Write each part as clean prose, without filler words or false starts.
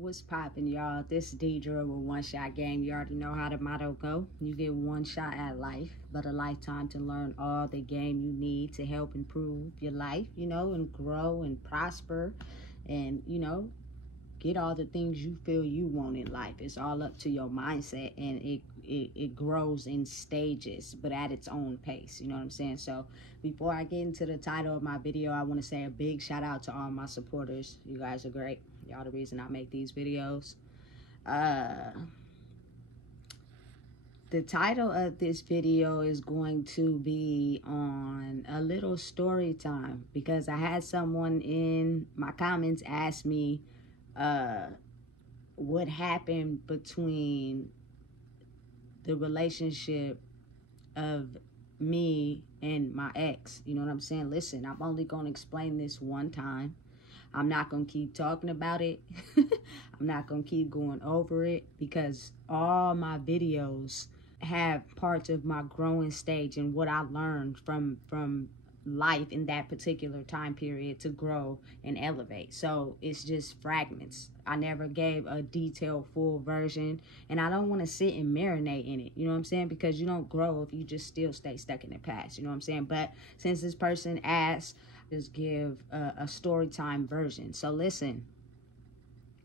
What's poppin', y'all? This is Deidre with One Shot Game. You already know how the motto go. You get one shot at life, but a lifetime to learn all the game you need to help improve your life, and grow and prosper and, get all the things you feel you want in life. It's all up to your mindset, and it grows in stages, but at its own pace. You know what I'm saying? So before I get into the title of my video, I want to say a big shout out to all my supporters. You guys are great. Y'all the reason I make these videos. The title of this video is going to be on a little story time, because I had someone in my comments ask me what happened between the relationship of me and my ex. You know what I'm saying? Listen, I'm only going to explain this one time. I'm not going to keep talking about it. I'm not going to keep going over it, because all my videos have parts of my growing stage and what I learned from life in that particular time period to grow and elevate. So it's just fragments. I never gave a detailed full version, and I don't want to sit and marinate in it. You know what I'm saying? Because you don't grow if you just still stay stuck in the past. You know what I'm saying? But since this person asked, just give a story time version. So listen,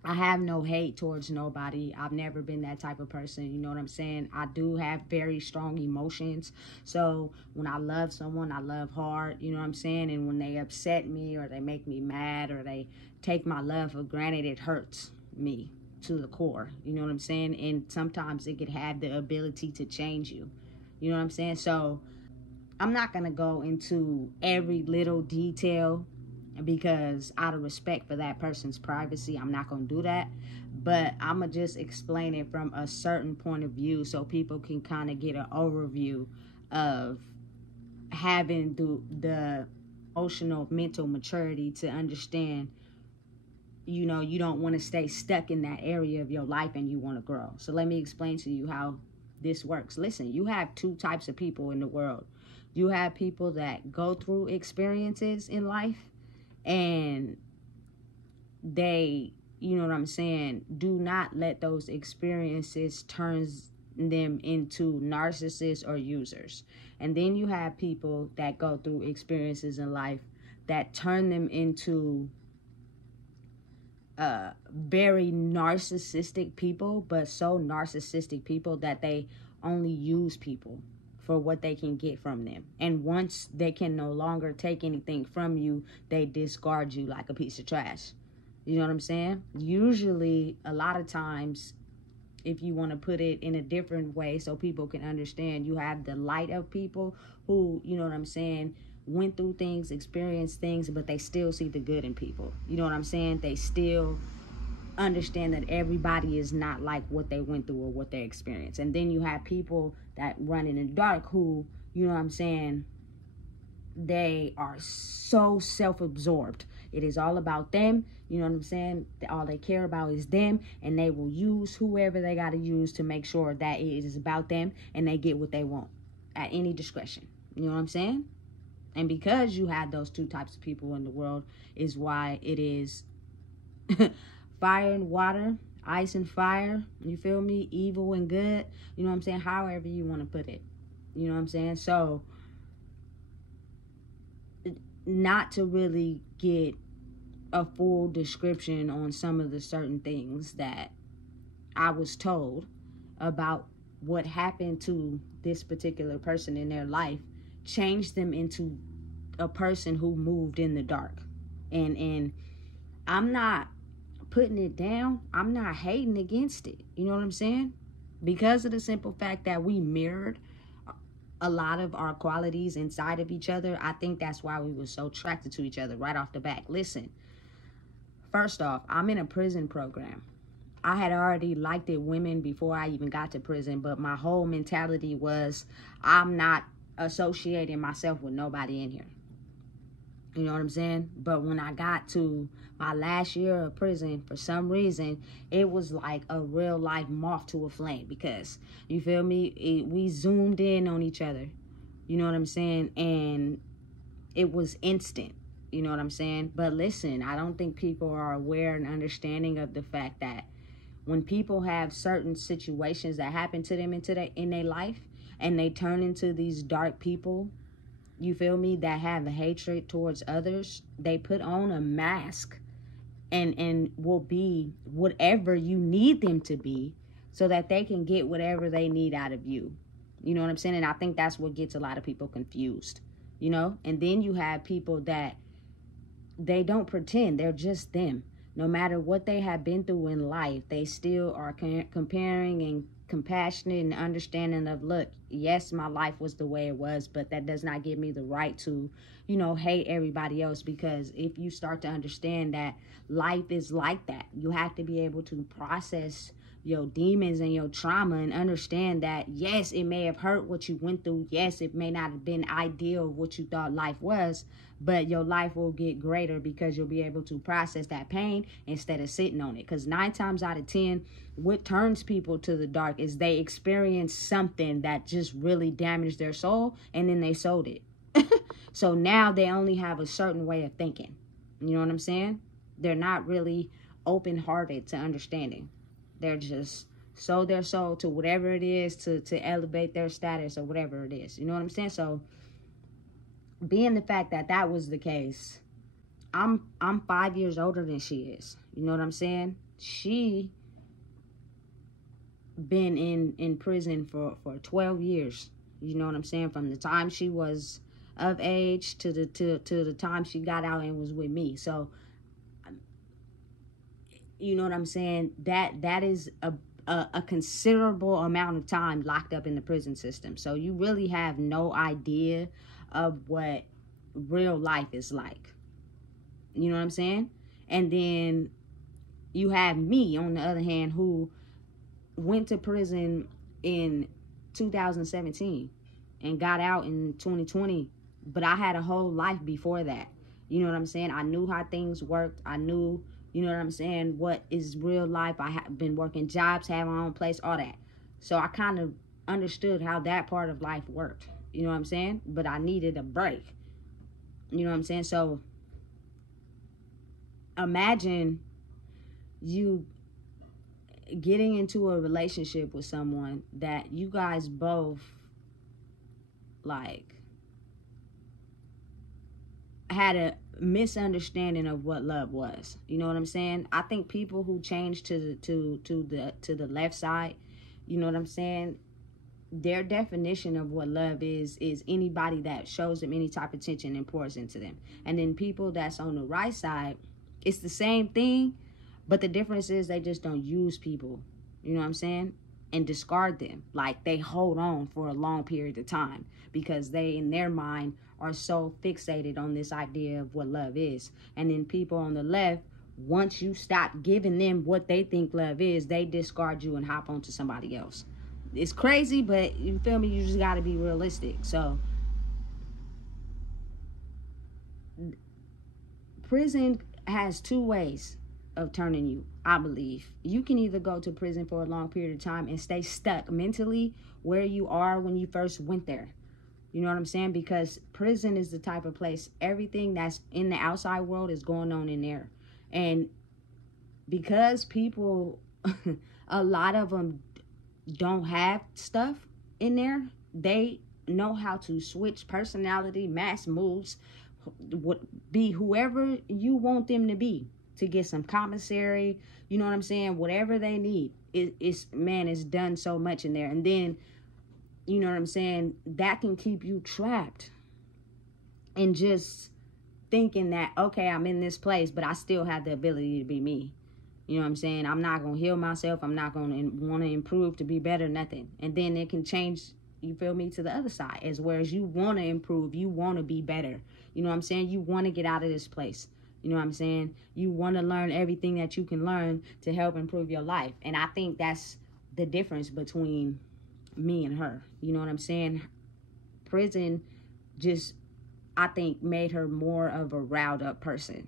I have no hate towards nobody. I've never been that type of person. You know what I'm saying? I do have very strong emotions. So when I love someone, I love hard. You know what I'm saying? And when they upset me, or they make me mad, or they take my love for granted, it hurts me to the core. You know what I'm saying? And sometimes it could have the ability to change you. You know what I'm saying? So I'm not going to go into every little detail, because out of respect for that person's privacy, I'm not going to do that. But I'm going to just explain it from a certain point of view, so people can kind of get an overview of having the emotional, mental maturity to understand, you don't want to stay stuck in that area of your life, and you want to grow. So let me explain to you how this works. Listen, you have two types of people in the world. You have people that go through experiences in life, and they, you know what I'm saying, do not let those experiences turn them into narcissists or users. And then you have people that go through experiences in life that turn them into very narcissistic people, but so narcissistic people that they only use people for what they can get from them. And once they can no longer take anything from you, they discard you like a piece of trash. You know what I'm saying? Usually, a lot of times, if you want to put it in a different way so people can understand, you have the light of people who, you know what I'm saying, went through things, experienced things, but they still see the good in people. You know what I'm saying? They still understand that everybody is not like what they went through or what they experienced. And then you have people that run in the dark who, you know what I'm saying, they are so self-absorbed. It is all about them. You know what I'm saying? All they care about is them, and they will use whoever they got to use to make sure that it is about them and they get what they want at any discretion. You know what I'm saying? And because you have those two types of people in the world is why it is fire and water, ice and fire, you feel me? Evil and good, you know what I'm saying? However you want to put it, you know what I'm saying? So, not to really get a full description on some of the certain things that I was told about what happened to this particular person in their life, changed them into a person who moved in the dark. And I'm not putting it down. I'm not hating against it. You know what I'm saying? Because of the simple fact that we mirrored a lot of our qualities inside of each other, I think that's why we were so attracted to each other right off the bat. Listen, first off, I'm in a prison program. I had already liked it women before I even got to prison, but my whole mentality was I'm not associating myself with nobody in here. You know what I'm saying? But when I got to my last year of prison, for some reason, it was like a real life moth to a flame, because, you feel me? We zoomed in on each other. You know what I'm saying? And it was instant. You know what I'm saying? But listen, I don't think people are aware and understanding of the fact that when people have certain situations that happen to them in their life, and they turn into these dark people, you feel me, that have a hatred towards others, they put on a mask and will be whatever you need them to be so that they can get whatever they need out of you. You know what I'm saying? And I think that's what gets a lot of people confused, you know? And then you have people that they don't pretend, they're just them. No matter what they have been through in life, they still are comparing and compassionate and understanding of, look, yes, my life was the way it was, but that does not give me the right to, you know, hate everybody else. Because if you start to understand that life is like that, you have to be able to process your demons and your trauma and understand that, yes, it may have hurt what you went through. Yes, it may not have been ideal what you thought life was, but your life will get greater because you'll be able to process that pain instead of sitting on it. Because 9 times out of 10, what turns people to the dark is they experience something that just really damaged their soul, and then they sold it. So now they only have a certain way of thinking. You know what I'm saying? They're not really open-hearted to understanding. They're just sold their soul to whatever it is to elevate their status or whatever it is. You know what I'm saying? So being the fact that that was the case, I'm 5 years older than she is. You know what I'm saying? She been in prison for 12 years. You know what I'm saying? From the time she was of age to the time she got out and was with me. So you know what I'm saying? That is a considerable amount of time locked up in the prison system. So you really have no idea of what real life is like. You know what I'm saying? And then you have me, on the other hand, who went to prison in 2017 and got out in 2020. But I had a whole life before that. You know what I'm saying? I knew how things worked. I knew, you know what I'm saying, what is real life. I have been working jobs, have my own place, all that. So I kind of understood how that part of life worked. You know what I'm saying? But I needed a break. You know what I'm saying? So imagine you getting into a relationship with someone that you guys both like had a misunderstanding of what love was. You know what I'm saying? I think people who change to the left side, you know what I'm saying, their definition of what love is anybody that shows them any type of attention and pours into them. And then people that's on the right side, it's the same thing, but the difference is they just don't use people, you know what I'm saying, and discard them. Like, they hold on for a long period of time because they, in their mind, are so fixated on this idea of what love is. And then people on the left, once you stop giving them what they think love is, they discard you and hop onto somebody else. It's crazy, but you feel me? You just got to be realistic. So prison has 2 ways of turning you, I believe. You can either go to prison for a long period of time and stay stuck mentally where you are when you first went there. You know what I'm saying? Because prison is the type of place, everything that's in the outside world is going on in there. And because people, a lot of them don't have stuff in there, they know how to switch personality, mass moods, be whoever you want them to be to get some commissary, you know what I'm saying, whatever they need. It's done so much in there. And then, you know what I'm saying, that can keep you trapped and just thinking that, okay, I'm in this place, but I still have the ability to be me. You know what I'm saying? I'm not going to heal myself. I'm not going to want to improve to be better, nothing. And then it can change, you feel me, to the other side. As whereas you want to improve, you want to be better. You know what I'm saying? You want to get out of this place. You know what I'm saying? You want to learn everything that you can learn to help improve your life. And I think that's the difference between me and her. You know what I'm saying? Prison just, I think, made her more of a riled up person.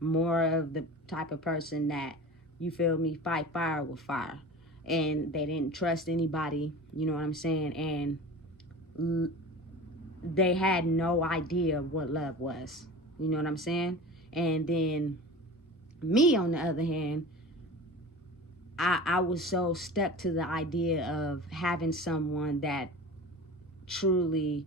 More of the type of person that, you feel me, fight fire with fire. And they didn't trust anybody, you know what I'm saying? And they had no idea what love was. You know what I'm saying? And then me, on the other hand, I was so stuck to the idea of having someone that truly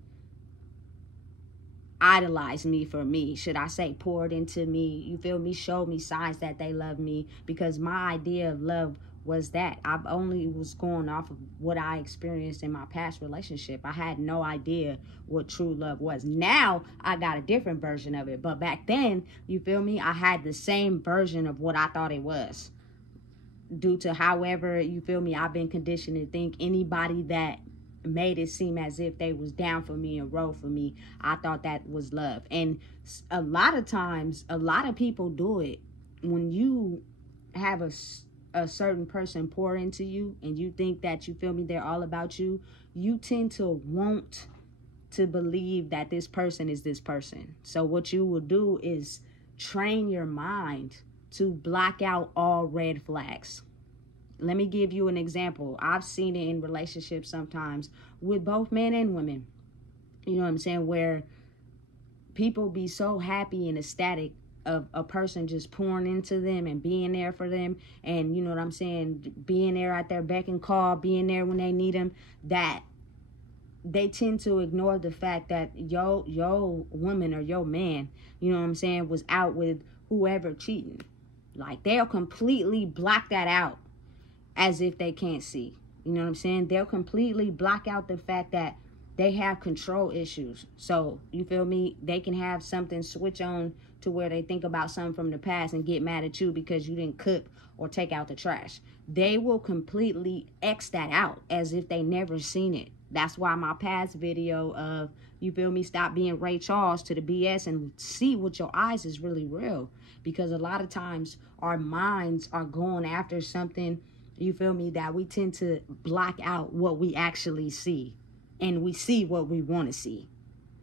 idolized me for me. Should I say poured into me? You feel me? Showed me signs that they love me, because my idea of love was that I've only was going off of what I experienced in my past relationship. I had no idea what true love was. Now I got a different version of it, but back then, you feel me, I had the same version of what I thought it was, due to however, you feel me, I've been conditioned to think anybody that made it seem as if they was down for me and rode for me, I thought that was love. And a lot of times, a lot of people do it. When you have a certain person pour into you and you think that, you feel me, they're all about you, you tend to want to believe that this person is this person. So what you will do is train your mind to block out all red flags. Let me give you an example. I've seen it in relationships sometimes with both men and women. You know what I'm saying? Where people be so happy and ecstatic of a person just pouring into them and being there for them. And you know what I'm saying? Being there at their beck and call, being there when they need them, that they tend to ignore the fact that yo woman or yo man, you know what I'm saying, was out with whoever cheating. Like, they'll completely block that out as if they can't see. You know what I'm saying? They'll completely block out the fact that they have control issues. So, you feel me? They can have something switch on to where they think about something from the past and get mad at you because you didn't cook or take out the trash. They will completely X that out as if they never seen it. That's why my past video of, you feel me, stop being Ray Charles to the BS and see with your eyes is really real. Because a lot of times our minds are going after something, you feel me, that we tend to block out what we actually see. And we see what we want to see.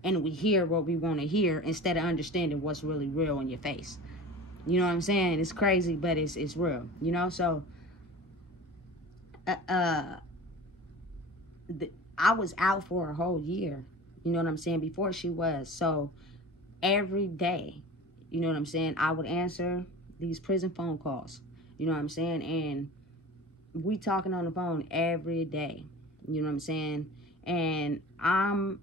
And we hear what we want to hear instead of understanding what's really real in your face. You know what I'm saying? It's crazy, but it's real. You know, so I was out for a whole year. You know what I'm saying? Before she was. So every day, you know what I'm saying, I would answer these prison phone calls. You know what I'm saying? And we talking on the phone every day. You know what I'm saying? And I'm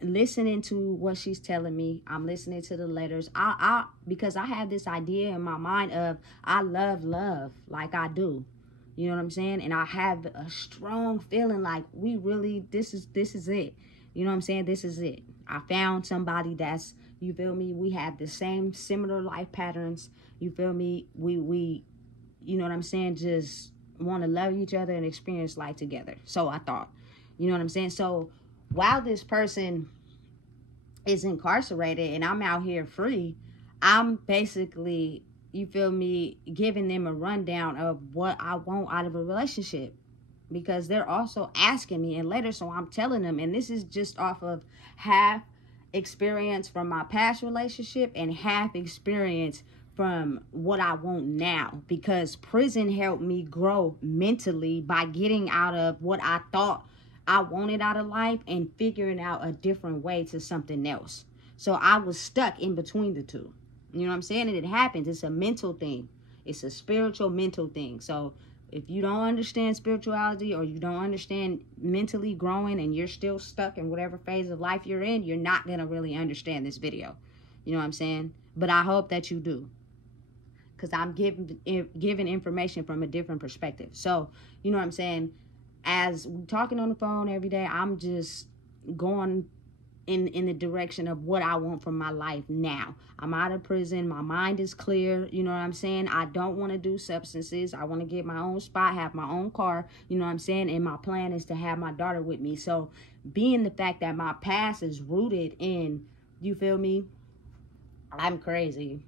listening to what she's telling me. I'm listening to the letters. Because I have this idea in my mind of, I love like I do. You know what I'm saying? And I have a strong feeling like we really, this is it. You know what I'm saying? This is it. I found somebody that's, you feel me, we have the same similar life patterns. You feel me? We you know what I'm saying, just want to love each other and experience life together. So I thought, you know what I'm saying? So while this person is incarcerated and I'm out here free, I'm basically, you feel me, giving them a rundown of what I want out of a relationship. Because they're also asking me, and later, so I'm telling them, and this is just off of half experience from my past relationship and half experience from what I want now. Because prison helped me grow mentally by getting out of what I thought I wanted out of life and figuring out a different way to something else. So I was stuck in between the two. You know what I'm saying? And it happens. It's a mental thing. It's a spiritual mental thing. So if you don't understand spirituality, or you don't understand mentally growing, and you're still stuck in whatever phase of life you're in, you're not going to really understand this video. You know what I'm saying? But I hope that you do. Because I'm giving information from a different perspective. So, you know what I'm saying? As we're talking on the phone every day, I'm just going in the direction of what I want from my life now. I'm out of prison. My mind is clear. You know what I'm saying? I don't want to do substances. I want to get my own spot, have my own car. You know what I'm saying? And my plan is to have my daughter with me. So being the fact that my past is rooted in, you feel me, I'm crazy.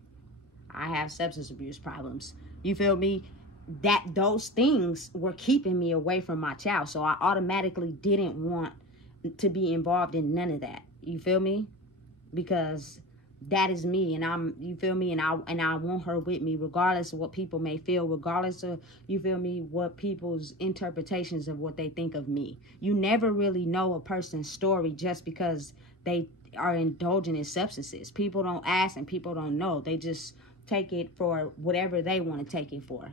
I have substance abuse problems. You feel me? That those things were keeping me away from my child. So I automatically didn't want to be involved in none of that. You feel me? Because that is me, and I'm, you feel me, and I want her with me regardless of what people may feel, regardless of, you feel me, what people's interpretations of what they think of me. You never really know a person's story just because they are indulging in substances. People don't ask and people don't know. They just take it for whatever they want to take it for.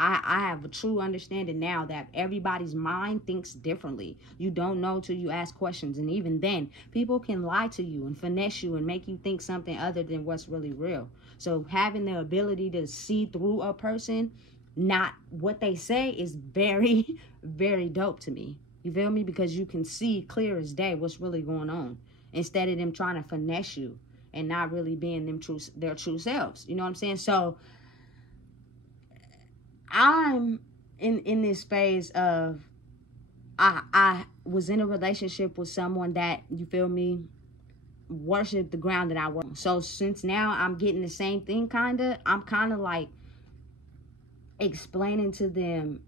I have a true understanding now that everybody's mind thinks differently. You don't know till you ask questions. And even then, people can lie to you and finesse you and make you think something other than what's really real. So having the ability to see through a person, not what they say, is very, very dope to me. You feel me? Because you can see clear as day what's really going on, instead of them trying to finesse you and not really being their true selves. You know what I'm saying? So I'm in this phase of, I was in a relationship with someone that, you feel me, worship the ground that I work. So since now I'm getting the same thing, I'm kind of like explaining to them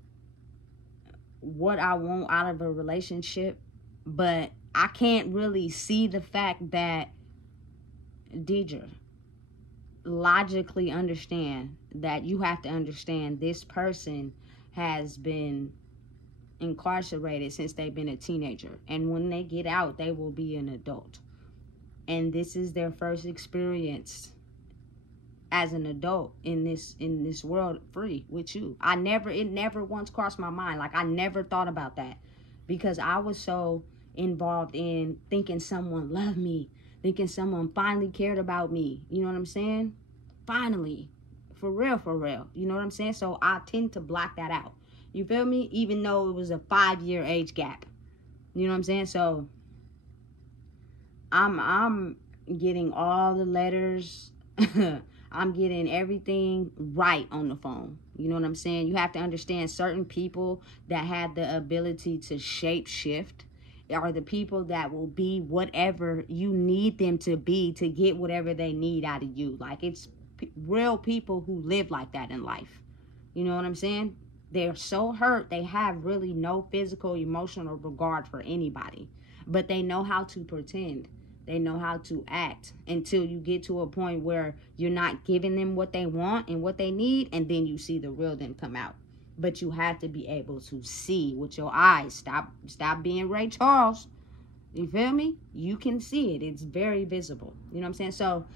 what I want out of a relationship, but I can't really see the fact that, Deidre, logically understand that you have to understand this person has been incarcerated since they've been a teenager, and when they get out they will be an adult, and this is their first experience as an adult in this world free with you. It never once crossed my mind. Like, I never thought about that, because I was so involved in thinking someone loved me, thinking someone finally cared about me. You know what I'm saying? Finally. For real. You know what I'm saying? So I tend to block that out. You feel me? Even though it was a 5-year age gap. You know what I'm saying? So I'm getting all the letters. I'm getting everything right on the phone. You know what I'm saying? You have to understand, certain people that have the ability to shape shift are the people that will be whatever you need them to be to get whatever they need out of you. Like, it's real people who live like that in life. You know what I'm saying? They're so hurt, they have really no physical, emotional regard for anybody, but they know how to pretend. They know how to act until you get to a point where you're not giving them what they want and what they need, and then you see the real them come out. But you have to be able to see with your eyes. Stop being Ray Charles. You feel me? You can see it. It's very visible. You know what I'm saying? So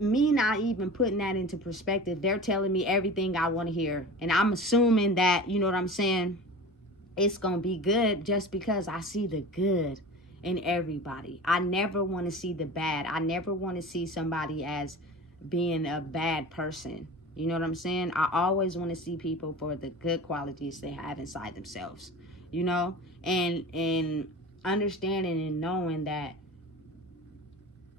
me not even putting that into perspective, they're telling me everything I want to hear. And I'm assuming that, you know what I'm saying, it's going to be good just because I see the good in everybody. I never want to see the bad. I never want to see somebody as being a bad person. You know what I'm saying? I always want to see people for the good qualities they have inside themselves, you know, and understanding and knowing that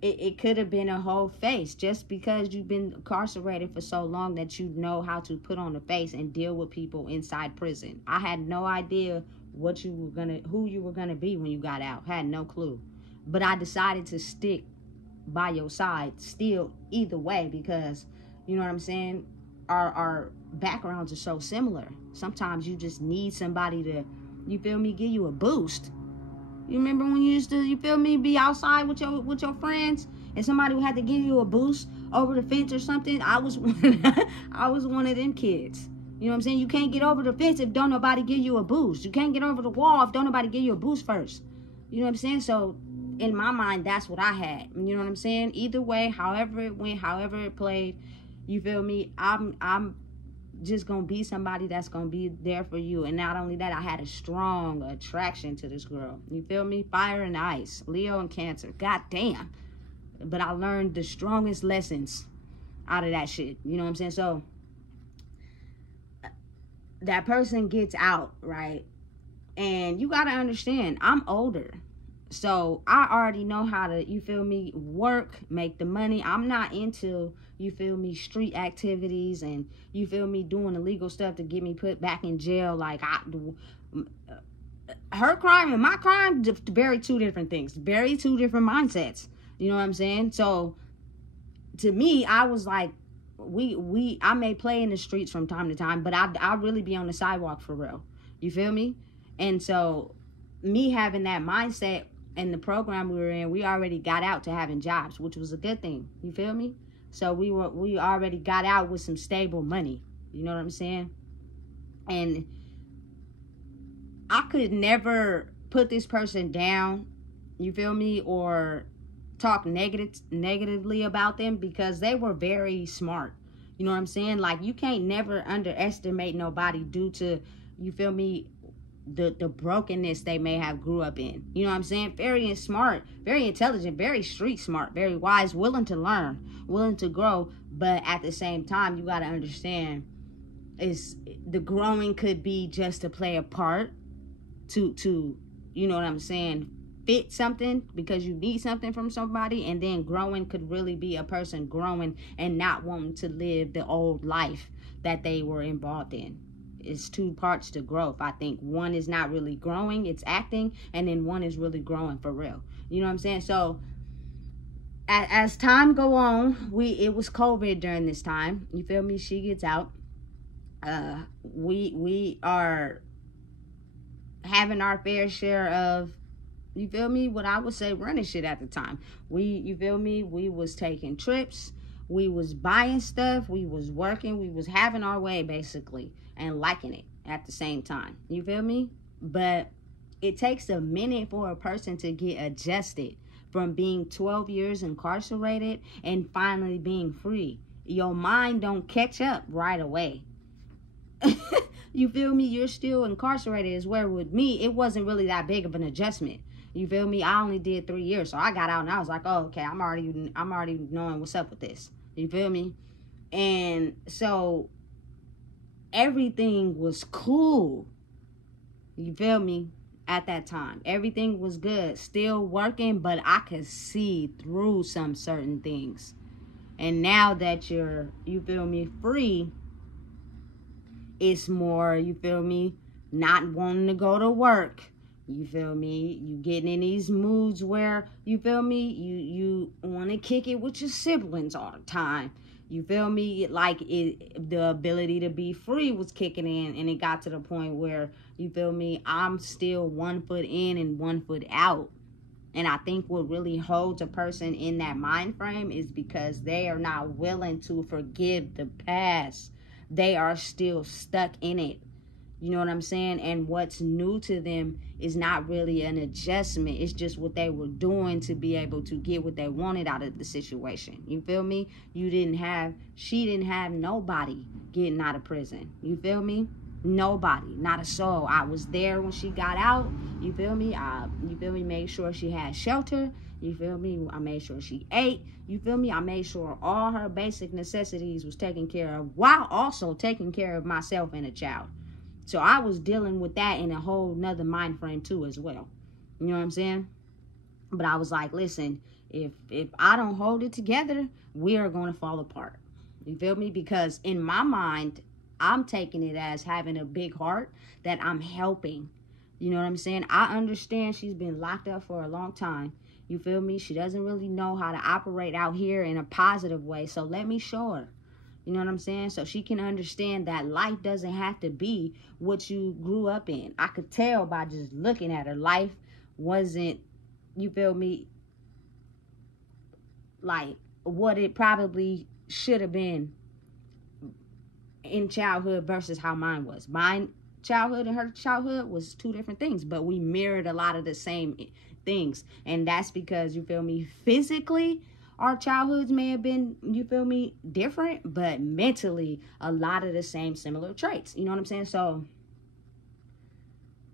it could have been a whole face, just because you've been incarcerated for so long that you know how to put on a face and deal with people inside prison. I had no idea who you were gonna be when you got out. Had no clue, but I decided to stick by your side still either way, because, you know what I'm saying, our backgrounds are so similar. Sometimes you just need somebody to, you feel me, give you a boost. You remember when you used to, you feel me, be outside with your friends and somebody had to give you a boost over the fence or something? I was one of them kids. You know what I'm saying? You can't get over the fence if don't nobody give you a boost. You can't get over the wall if don't nobody give you a boost first. You know what I'm saying? So in my mind, that's what I had. You know what I'm saying? Either way, however it went, however it played, you feel me, I'm just gonna be somebody that's gonna be there for you. And not only that, I had a strong attraction to this girl. You feel me? Fire and ice, Leo and Cancer. God damn. But I learned the strongest lessons out of that shit. You know what I'm saying? So that person gets out, right? And you gotta understand, I'm older. So I already know how to, you feel me, work, make the money. I'm not into, you feel me, street activities and, you feel me, doing illegal stuff to get me put back in jail. Like, her crime and my crime, very two different things, very two different mindsets. You know what I'm saying? So to me, I was like, I may play in the streets from time to time, but I really be on the sidewalk for real. You feel me? And so me having that mindset in the program we were in, we already got out to having jobs, which was a good thing. You feel me? So we already got out with some stable money. You know what I'm saying? And I could never put this person down you feel me, or talk negatively about them, because they were very smart. You know what I'm saying? Like, you can't never underestimate nobody due to, you feel me, the brokenness they may have grew up in. You know what I'm saying? Very smart, very intelligent, very street smart, very wise, willing to learn, willing to grow. But at the same time, you got to understand, is the growing could be just to play a part, to you know what I'm saying, fit something because you need something from somebody. And then growing could really be a person growing and not wanting to live the old life that they were involved in. It's two parts to growth. I think one is not really growing, it's acting, and then one is really growing for real. You know what I'm saying? So as time go on, it was COVID during this time. You feel me? She gets out. We are having our fair share of, you feel me, what I would say running shit at the time. You feel me, we was taking trips, we was buying stuff, we was working, we was having our way basically, and liking it at the same time. You feel me? But it takes a minute for a person to get adjusted from being 12 years incarcerated and finally being free. Your mind don't catch up right away. You feel me? You're still incarcerated. Is where with me, it wasn't really that big of an adjustment. You feel me? I only did 3 years, so I got out and I was like, oh, okay, I'm already knowing what's up with this. You feel me? And so everything was cool. You feel me? At that time, everything was good. Still working, but I could see through some certain things. And now that you're, you feel me, free, it's more, you feel me, not wanting to go to work. You feel me? You getting in these moods where, you feel me, you want to kick it with your siblings all the time. You feel me? Like, the ability to be free was kicking in, and it got to the point where, you feel me, I'm still 1 foot in and 1 foot out. And I think what really holds a person in that mind frame is because they are not willing to forgive the past. They are still stuck in it. You know what I'm saying? And what's new to them is not really an adjustment. It's just what they were doing to be able to get what they wanted out of the situation. You feel me? She didn't have nobody getting out of prison. You feel me? Nobody, not a soul. I was there when she got out. You feel me? Made sure she had shelter. You feel me? I made sure she ate. You feel me? I made sure all her basic necessities was taken care of, while also taking care of myself and a child. So I was dealing with that in a whole nother mind frame too as well. You know what I'm saying? But I was like, listen, if I don't hold it together, we are going to fall apart. You feel me? Because in my mind, I'm taking it as having a big heart that I'm helping. You know what I'm saying? I understand she's been locked up for a long time. You feel me? She doesn't really know how to operate out here in a positive way. So let me show her. You know what I'm saying? So she can understand that life doesn't have to be what you grew up in. I could tell by just looking at her. Life wasn't, you feel me, like what it probably should have been in childhood versus how mine was. Mine childhood and her childhood was two different things, but we mirrored a lot of the same things. And that's because, you feel me, physically our childhoods may have been, you feel me, different, but mentally a lot of the same similar traits. You know what I'm saying? So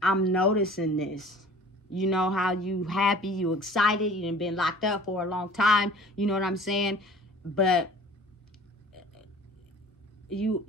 I'm noticing this. You know how you happy, you excited, you done been locked up for a long time. You know what I'm saying? But you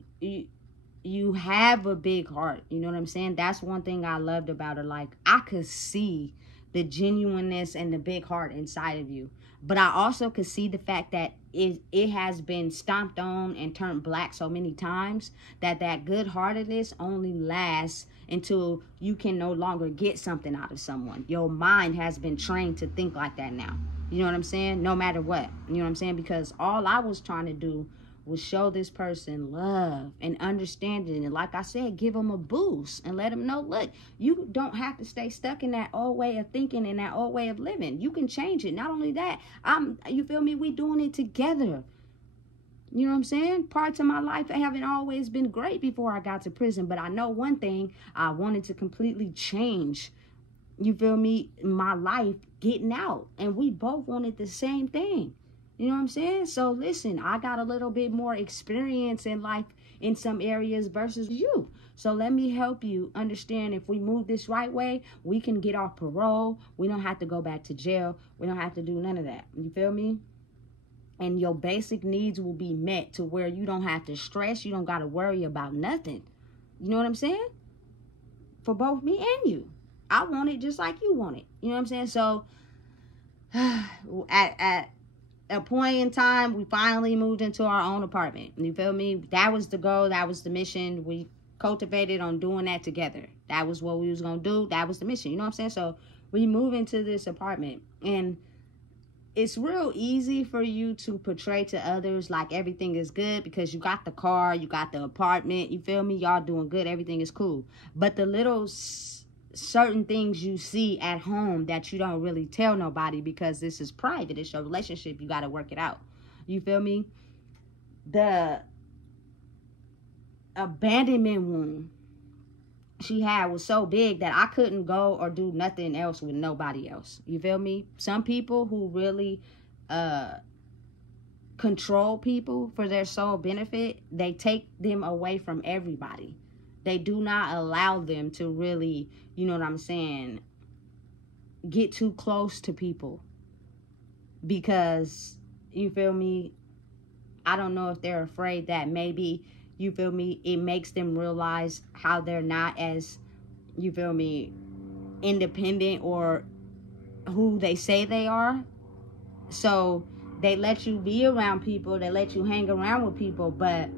have a big heart. You know what I'm saying? That's one thing I loved about her. Like, I could see the genuineness and the big heart inside of you. But I also could see the fact that it has been stomped on and turned black so many times that good-heartedness only lasts until you can no longer get something out of someone. Your mind has been trained to think like that now. You know what I'm saying? No matter what. You know what I'm saying? Because all I was trying to do was show this person love and understanding. And like I said, give them a boost and let them know, look, you don't have to stay stuck in that old way of thinking and that old way of living. You can change it. Not only that, you feel me? We doing it together. You know what I'm saying? Parts of my life haven't always been great before I got to prison. But I know one thing, I wanted to completely change, you feel me, my life getting out. And we both wanted the same thing. You know what I'm saying? So listen, I got a little bit more experience in life in some areas versus you. So let me help you understand, if we move this right way, we can get off parole. We don't have to go back to jail. We don't have to do none of that. You feel me? And your basic needs will be met to where you don't have to stress. You don't got to worry about nothing. You know what I'm saying? For both me and you. I want it just like you want it. You know what I'm saying? So at a point in time, we finally moved into our own apartment. You feel me? That was the goal. That was the mission. We cultivated on doing that together. That was what we was going to do. That was the mission. You know what I'm saying? So we move into this apartment, and it's real easy for you to portray to others like everything is good because you got the car, you got the apartment, you feel me? Y'all doing good. Everything is cool. But the little certain things you see at home that you don't really tell nobody because this is private. It's your relationship. You got to work it out. You feel me? The abandonment wound she had was so big that I couldn't go or do nothing else with nobody else. You feel me? Some people who really control people for their sole benefit, they take them away from everybody. They do not allow them to really, you know what I'm saying, get too close to people. Because, you feel me, I don't know if they're afraid that maybe, you feel me, it makes them realize how they're not as, you feel me, independent or who they say they are. So they let you be around people, they let you hang around with people, but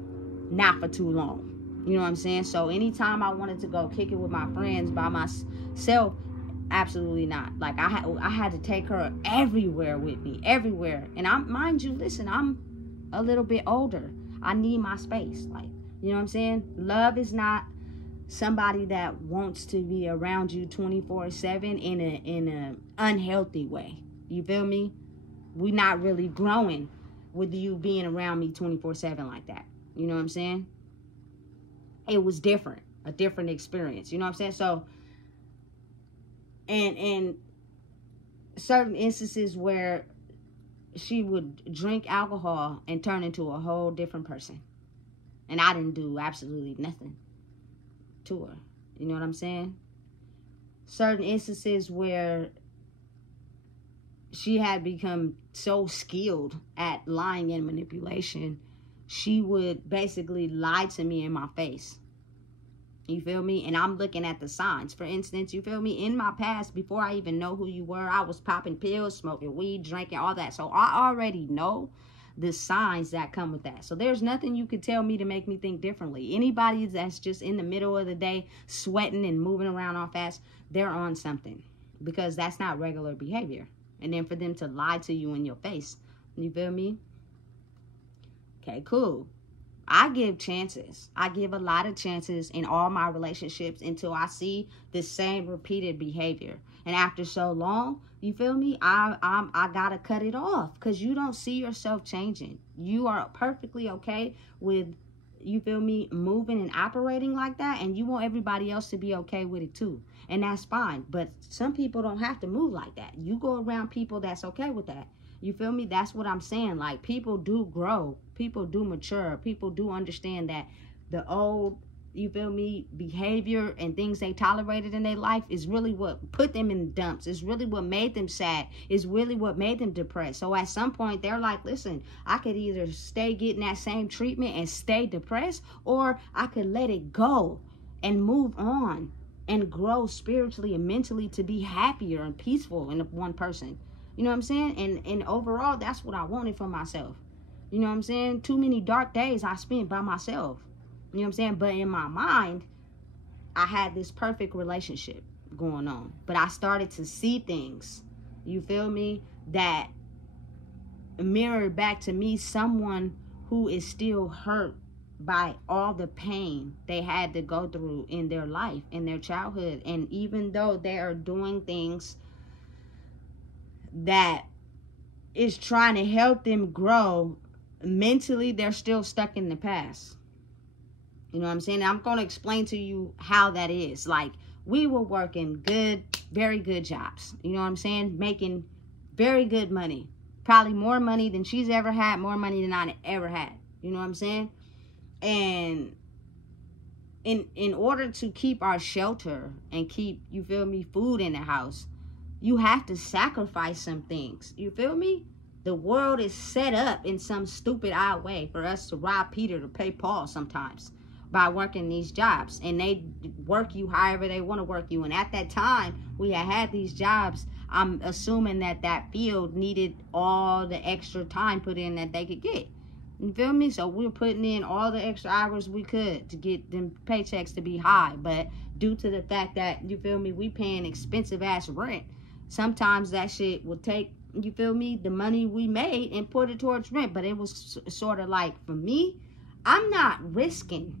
not for too long. You know what I'm saying? So anytime I wanted to go kick it with my friends by myself, absolutely not. Like I had to take her everywhere with me, everywhere. And mind you, listen, I'm a little bit older. I need my space. Like, you know what I'm saying? Love is not somebody that wants to be around you 24/7 in a unhealthy way. You feel me? We're not really growing with you being around me 24/7 like that. You know what I'm saying? It was different, a different experience. You know what I'm saying? So, and certain instances where she would drink alcohol and turn into a whole different person. And I didn't do absolutely nothing to her. You know what I'm saying? Certain instances where she had become so skilled at lying and manipulation, she would basically lie to me in my face. You feel me? And I'm looking at the signs. For instance, you feel me? In my past, before I even know who you were, I was popping pills, smoking weed, drinking, all that. So I already know the signs that come with that. So there's nothing you could tell me to make me think differently. Anybody that's just in the middle of the day sweating and moving around all fast, they're on something. Because that's not regular behavior. And then for them to lie to you in your face. You feel me? Okay, cool. I give chances. I give a lot of chances in all my relationships until I see the same repeated behavior. And after so long, you feel me? I gotta cut it off because you don't see yourself changing. You are perfectly okay with, you feel me, moving and operating like that, and you want everybody else to be okay with it too. And that's fine. But some people don't have to move like that. You go around people that's okay with that. You feel me? That's what I'm saying. Like, people do grow. People do mature. People do understand that the old, you feel me, behavior and things they tolerated in their life is really what put them in the dumps. It's really what made them sad. It's really what made them depressed. So at some point, they're like, listen, I could either stay getting that same treatment and stay depressed, or I could let it go and move on and grow spiritually and mentally to be happier and peaceful in one person. You know what I'm saying? And overall, that's what I wanted for myself. You know what I'm saying? Too many dark days I spent by myself. You know what I'm saying? But in my mind, I had this perfect relationship going on. But I started to see things, you feel me, that mirrored back to me someone who is still hurt by all the pain they had to go through in their life, in their childhood. And even though they are doing things that is trying to help them grow, mentally they're still stuck in the past. You know what I'm saying? I'm going to explain to you how that is. Like, we were working good, very good jobs. You know what I'm saying? Making very good money. Probably more money than she's ever had, more money than I ever had. You know what I'm saying? And in order to keep our shelter and keep, you feel me, food in the house, you have to sacrifice some things. You feel me? The world is set up in some stupid odd way for us to rob Peter to pay Paul sometimes by working these jobs. And they work you however they want to work you. And at that time, we had these jobs. I'm assuming that that field needed all the extra time put in that they could get. You feel me? So we're putting in all the extra hours we could to get them paychecks to be high. But due to the fact that, you feel me, we paying expensive ass rent, sometimes that shit will take, you feel me, the money we made and put it towards rent. But it was sort of like, for me, I'm not risking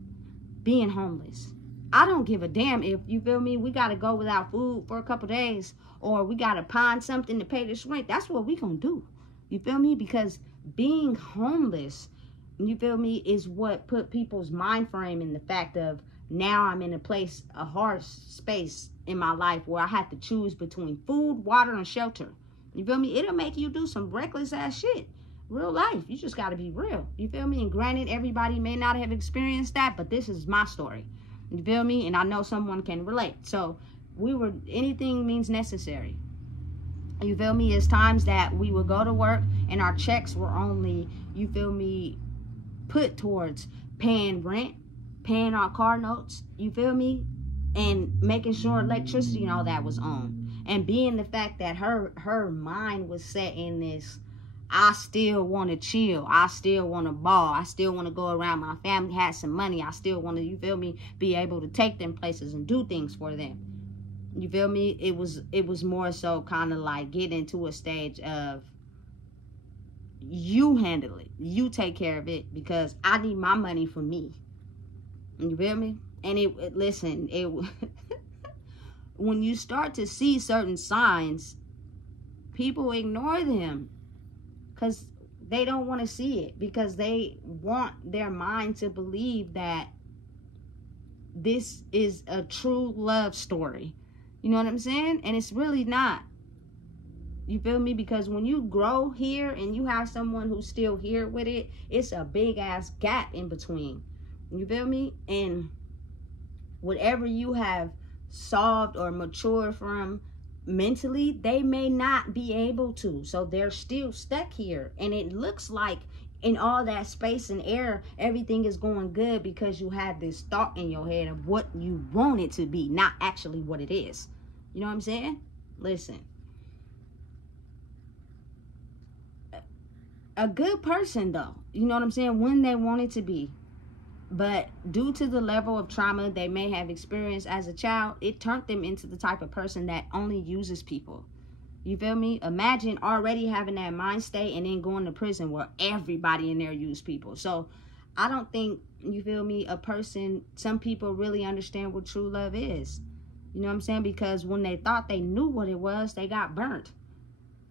being homeless. I don't give a damn if, you feel me, we got to go without food for a couple days, or we got to find something to pay this rent. That's what we gonna do. You feel me? Because being homeless, you feel me, is what put people's mind frame in the fact of, now I'm in a place, a hard space in my life where I have to choose between food, water, and shelter. You feel me? It'll make you do some reckless ass shit. Real life. You just got to be real. You feel me? And granted, everybody may not have experienced that, but this is my story. You feel me? And I know someone can relate. So anything means necessary. You feel me? It's times that we would go to work and our checks were only, you feel me, put towards paying rent, paying our car notes, you feel me, and making sure electricity and all that was on. And being the fact that her mind was set in this, I still want to chill, I still want to ball, I still want to go around, my family has some money, I still want to, you feel me, be able to take them places and do things for them. You feel me? It was more so kind of like get into a stage of, you handle it, you take care of it, because I need my money for me. You feel me? And listen, when you start to see certain signs, people ignore them because they don't want to see it, because they want their mind to believe that this is a true love story. You know what I'm saying? And it's really not. You feel me? Because when you grow here and you have someone who's still here with it, it's a big ass gap in between. You feel me? And whatever you have solved or matured from mentally, they may not be able to. So they're still stuck here. And it looks like in all that space and air, everything is going good because you have this thought in your head of what you want it to be, not actually what it is. You know what I'm saying? Listen. A good person, though, you know what I'm saying, when they want it to be. But due to the level of trauma they may have experienced as a child, it turned them into the type of person that only uses people. You feel me? Imagine already having that mind state and then going to prison where everybody in there use people. So I don't think, you feel me, some people really understand what true love is. You know what I'm saying? Because when they thought they knew what it was, they got burnt.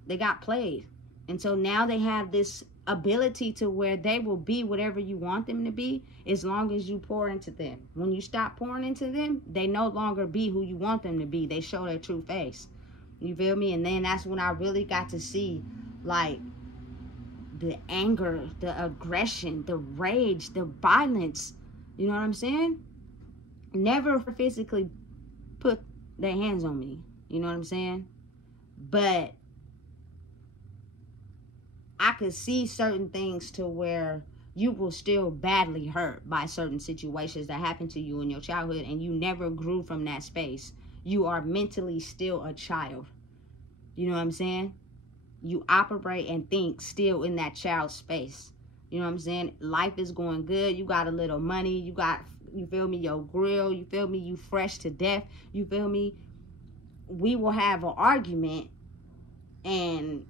They got played. And so now they have this ability to where they will be whatever you want them to be as long as you pour into them. When you stop pouring into them, they no longer be who you want them to be. They show their true face. You feel me? And then that's when I really got to see, like, the anger, the aggression, the rage, the violence. You know what I'm saying? Never physically put their hands on me. You know what I'm saying? But I could see certain things to where you will still badly hurt by certain situations that happened to you in your childhood, and you never grew from that space. You are mentally still a child. You know what I'm saying? You operate and think still in that child space. You know what I'm saying? Life is going good. You got a little money. You got, you feel me, your grill. You feel me? You fresh to death. You feel me? We will have an argument, and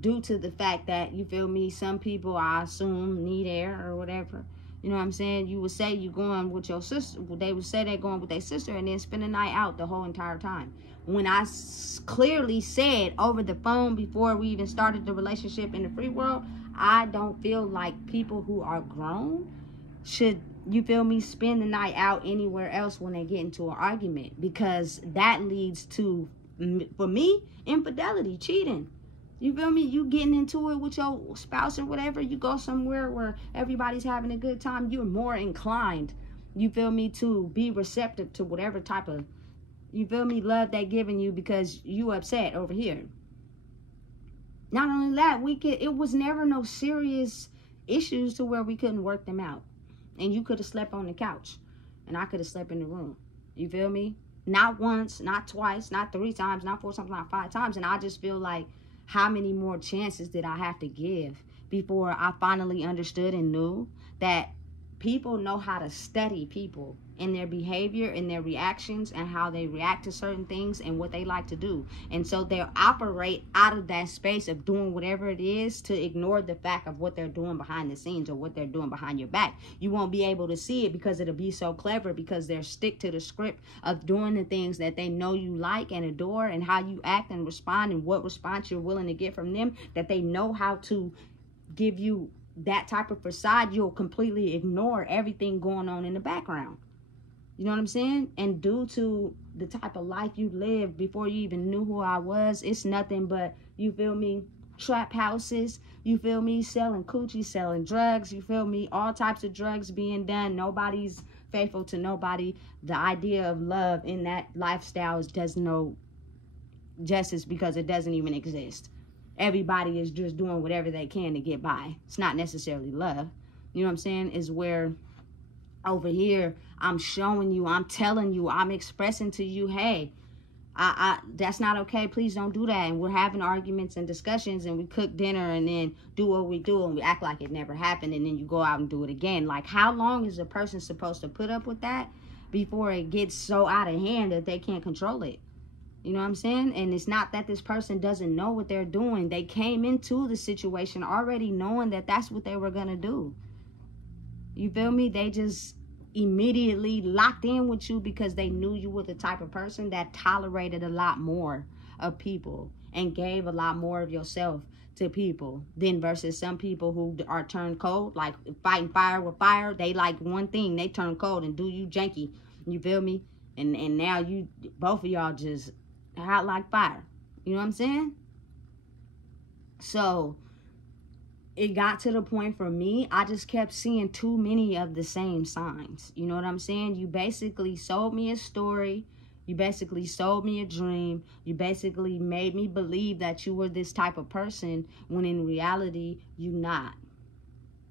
due to the fact that, you feel me, some people, I assume, need air or whatever. You know what I'm saying? You would say you going with your sister. They would say they're going with their sister and then spend the night out the whole entire time. When I clearly said over the phone before we even started the relationship in the free world, I don't feel like people who are grown should, you feel me, spend the night out anywhere else when they get into an argument, because that leads to, for me, infidelity, cheating. You feel me? You getting into it with your spouse or whatever, you go somewhere where everybody's having a good time, you're more inclined, you feel me, to be receptive to whatever type of, you feel me, love they giving you, because you upset over here. Not only that, it was never no serious issues to where we couldn't work them out. And you could have slept on the couch, and I could have slept in the room. You feel me? Not once, not twice, not 3 times, not 4 times, not 5 times. And I just feel like, how many more chances did I have to give before I finally understood and knew that people know how to study people and their behavior and their reactions and how they react to certain things and what they like to do. And so they'll operate out of that space of doing whatever it is to ignore the fact of what they're doing behind the scenes or what they're doing behind your back. You won't be able to see it because it'll be so clever, because they're stick to the script of doing the things that they know you like and adore, and how you act and respond and what response you're willing to get from them, that they know how to give you that type of facade. You'll completely ignore everything going on in the background. You know what I'm saying? And due to the type of life you lived before you even knew who I was, it's nothing but, you feel me, trap houses, you feel me, selling coochie, selling drugs, you feel me, all types of drugs being done. Nobody's faithful to nobody. The idea of love in that lifestyle does no justice, because it doesn't even exist. Everybody is just doing whatever they can to get by. It's not necessarily love. You know what I'm saying? Is where over here, I'm showing you, I'm telling you, I'm expressing to you, hey, that's not okay. Please don't do that. And we're having arguments and discussions, and we cook dinner and then do what we do, and we act like it never happened, and then you go out and do it again. Like, how long is a person supposed to put up with that before it gets so out of hand that they can't control it? You know what I'm saying? And it's not that this person doesn't know what they're doing. They came into the situation already knowing that that's what they were going to do. You feel me? They just immediately locked in with you because they knew you were the type of person that tolerated a lot more of people and gave a lot more of yourself to people than versus some people who are turned cold, like fighting fire with fire. They like one thing, they turn cold and do you janky. You feel me? And now you, both of y'all just hot like fire. You know what I'm saying? So it got to the point for me, I just kept seeing too many of the same signs. You know what I'm saying? You basically sold me a story. You basically sold me a dream. You basically made me believe that you were this type of person when in reality, you're not.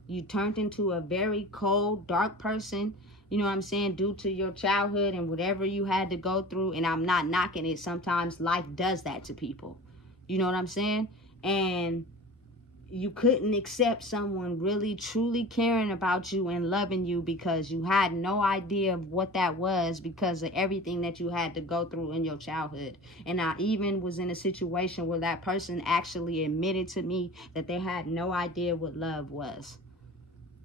You turned into a very cold, dark person. You know what I'm saying? Due to your childhood and whatever you had to go through. And I'm not knocking it. Sometimes life does that to people. You know what I'm saying? And you couldn't accept someone really truly caring about you and loving you because you had no idea of what that was because of everything that you had to go through in your childhood. And I even was in a situation where that person actually admitted to me that they had no idea what love was.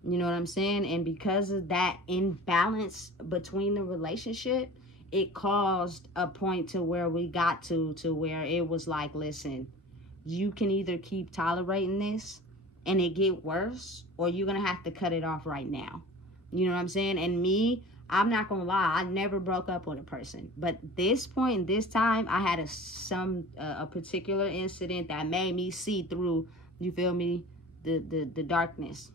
You know what I'm saying? And because of that imbalance between the relationship, it caused a point to where we got to where it was like, listen, you can either keep tolerating this and it get worse, or you're going to have to cut it off right now. You know what I'm saying? And me, I'm not going to lie, I never broke up with a person. But this point, this time, I had a particular incident that made me see through, you feel me, the darkness.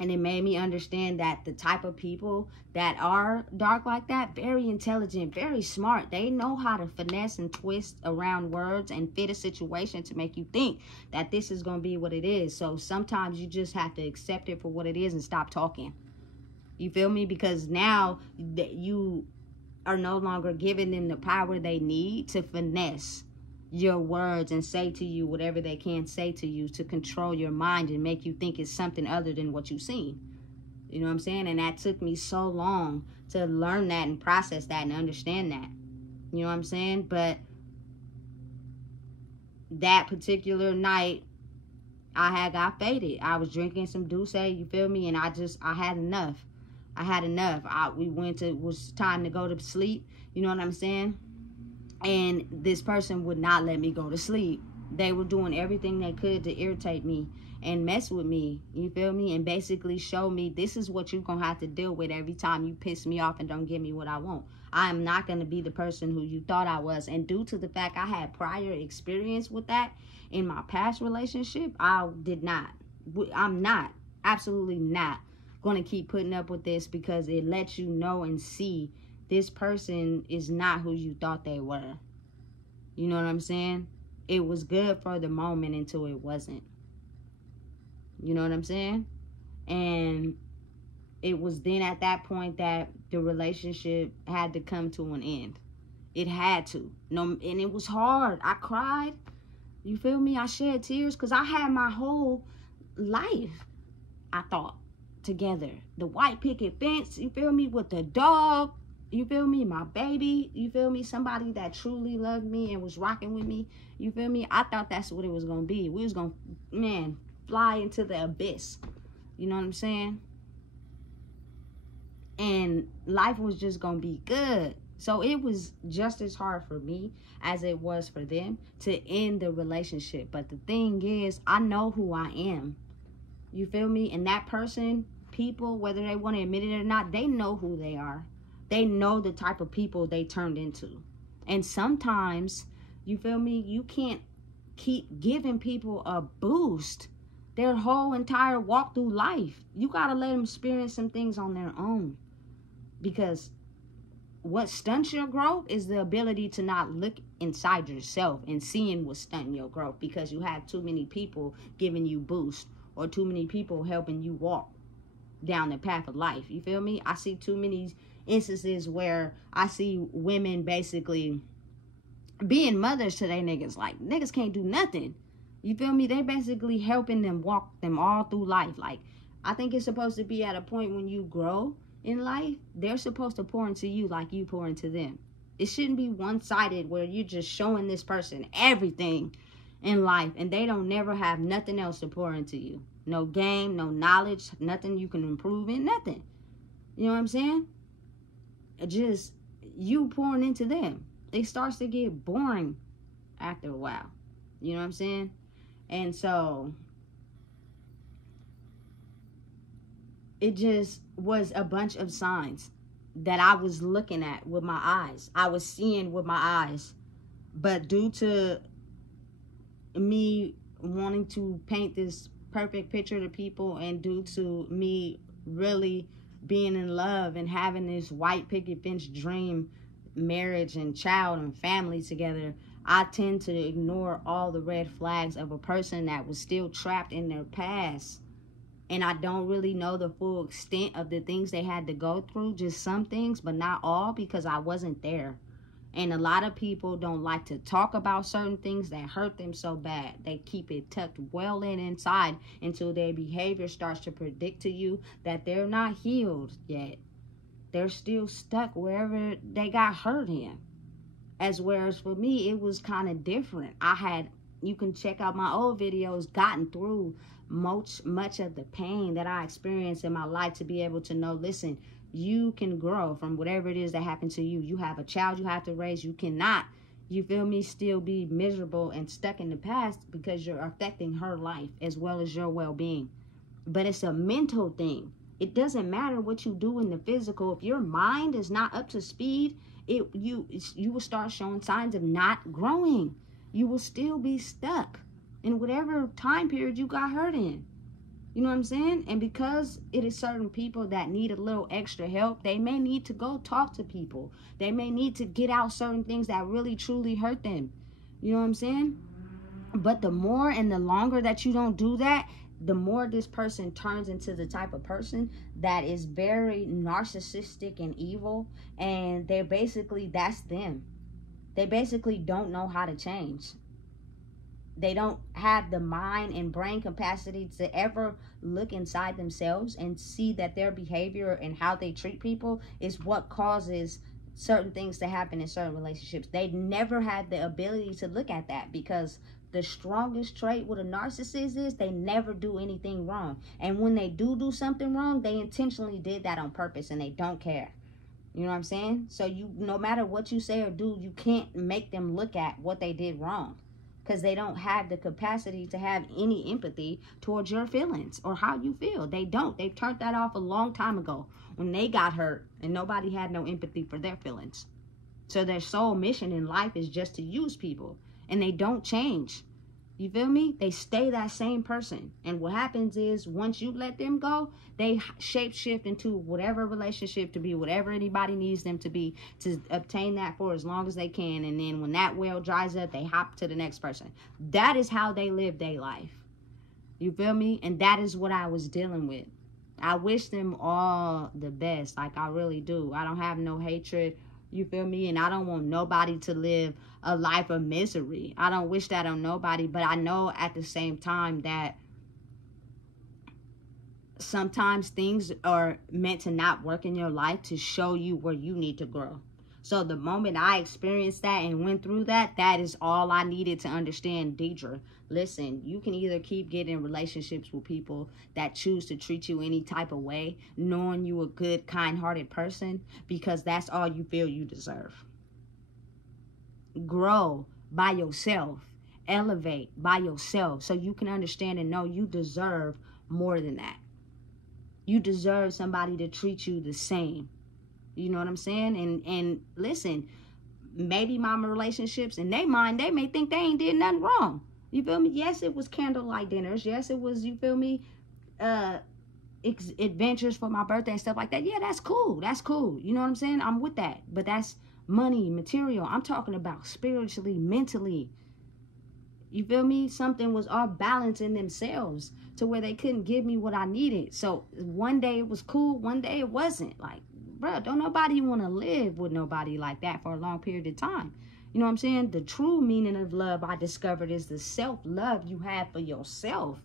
And it made me understand that the type of people that are dark like that, very intelligent, very smart. They know how to finesse and twist around words and fit a situation to make you think that this is going to be what it is. So sometimes you just have to accept it for what it is and stop talking. You feel me? Because now that you are no longer giving them the power they need to finesse your words and say to you whatever they can say to you to control your mind and make you think it's something other than what you've seen. You know what I'm saying? And that took me so long to learn that and process that and understand that. You know what I'm saying? But that particular night, I had got faded. I was drinking some Douce, you feel me? And I had enough. I had enough. It was time to go to sleep. You know what I'm saying? And this person would not let me go to sleep. They were doing everything they could to irritate me and mess with me, you feel me, and basically show me this is what you're gonna have to deal with every time you piss me off and don't give me what I want. I am not gonna be the person who you thought I was. And due to the fact I had prior experience with that in my past relationship, I'm not, absolutely not gonna keep putting up with this, because it lets you know and see this person is not who you thought they were. You know what I'm saying? It was good for the moment until it wasn't. You know what I'm saying? And it was then at that point that the relationship had to come to an end. It had to. No, and it was hard. I cried. You feel me? I shed tears because I had my whole life, I thought, together. The white picket fence, you feel me, with the dog, you feel me, my baby, you feel me, somebody that truly loved me and was rocking with me, you feel me. I thought that's what it was going to be. We was going to, man, fly into the abyss. You know what I'm saying? And life was just going to be good. So it was just as hard for me as it was for them to end the relationship. But the thing is, I know who I am. You feel me? And that person, people, whether they want to admit it or not, they know who they are. They know the type of people they turned into. And sometimes, you feel me, you can't keep giving people a boost their whole entire walk through life. You got to let them experience some things on their own. Because what stunts your growth is the ability to not look inside yourself and seeing what's stunting your growth, because you have too many people giving you boost, or too many people helping you walk down the path of life. You feel me? I see too many instances where I see women basically being mothers to their niggas. Like, niggas can't do nothing. You feel me? They basically helping them walk them all through life. Like, I think it's supposed to be at a point when you grow in life, they're supposed to pour into you like you pour into them. It shouldn't be one-sided where you're just showing this person everything in life and they don't never have nothing else to pour into you. No game, no knowledge, nothing you can improve in, nothing. You know what I'm saying? Just you pouring into them. It starts to get boring after a while. You know what I'm saying? And so it just was a bunch of signs that I was looking at with my eyes. I was seeing with my eyes. But due to me wanting to paint this perfect picture to people, and due to me really being in love and having this white picket fence dream marriage and child and family together, I tend to ignore all the red flags of a person that was still trapped in their past. And I don't really know the full extent of the things they had to go through. Just some things, but not all, because I wasn't there. And a lot of people don't like to talk about certain things that hurt them so bad. They keep it tucked well inside until their behavior starts to predict to you that they're not healed yet. They're still stuck wherever they got hurt in. Whereas for me, it was kind of different. You can check out my old videos, gotten through much of the pain that I experienced in my life to be able to know, listen, you can grow from whatever it is that happened to you. You have a child you have to raise. You cannot, you feel me, still be miserable and stuck in the past, because you're affecting her life as well as your well-being. But it's a mental thing. It doesn't matter what you do in the physical. If your mind is not up to speed, you will start showing signs of not growing. You will still be stuck in whatever time period you got hurt in. You know what I'm saying? And because it is certain people that need a little extra help, they may need to go talk to people. They may need to get out certain things that really truly hurt them. You know what I'm saying? But the more and the longer that you don't do that, the more this person turns into the type of person that is very narcissistic and evil. And they're basically, that's them. They basically don't know how to change. They don't have the mind and brain capacity to ever look inside themselves and see that their behavior and how they treat people is what causes certain things to happen in certain relationships. They never had the ability to look at that, because the strongest trait with a narcissist is they never do anything wrong. And when they do something wrong, they intentionally did that on purpose and they don't care. You know what I'm saying? So no matter what you say or do, you can't make them look at what they did wrong. because they don't have the capacity to have any empathy towards your feelings or how you feel. They don't. They've turned that off a long time ago when they got hurt and nobody had no empathy for their feelings. So their sole mission in life is just to use people, and they don't change. You feel me? They stay that same person. And what happens is once you let them go, they shape shift into whatever relationship to be, whatever anybody needs them to be, to obtain that for as long as they can. And then when that well dries up, they hop to the next person. That is how they live their life. You feel me? And that is what I was dealing with. I wish them all the best. Like, I really do. I don't have no hatred. You feel me? And I don't want nobody to live a life of misery. I don't wish that on nobody. But I know at the same time that sometimes things are meant to not work in your life to show you where you need to grow. So the moment I experienced that and went through that, that is all I needed to understand. Deidre, listen, you can either keep getting in relationships with people that choose to treat you any type of way, knowing you a good, kind-hearted person, because that's all you feel you deserve. Grow by yourself. Elevate by yourself so you can understand and know you deserve more than that. You deserve somebody to treat you the same. You know what I'm saying? And listen, maybe my relationships, in their mind, they may think they ain't did nothing wrong. You feel me? Yes, it was candlelight dinners. Yes, it was, you feel me, adventures for my birthday and stuff like that. Yeah, that's cool. That's cool. You know what I'm saying? I'm with that. But that's money, material. I'm talking about spiritually, mentally. You feel me? Something was off balance in themselves to where they couldn't give me what I needed. So one day it was cool. One day it wasn't. Like, bro, don't nobody want to live with nobody like that for a long period of time. You know what I'm saying? The true meaning of love I discovered is the self-love you have for yourself,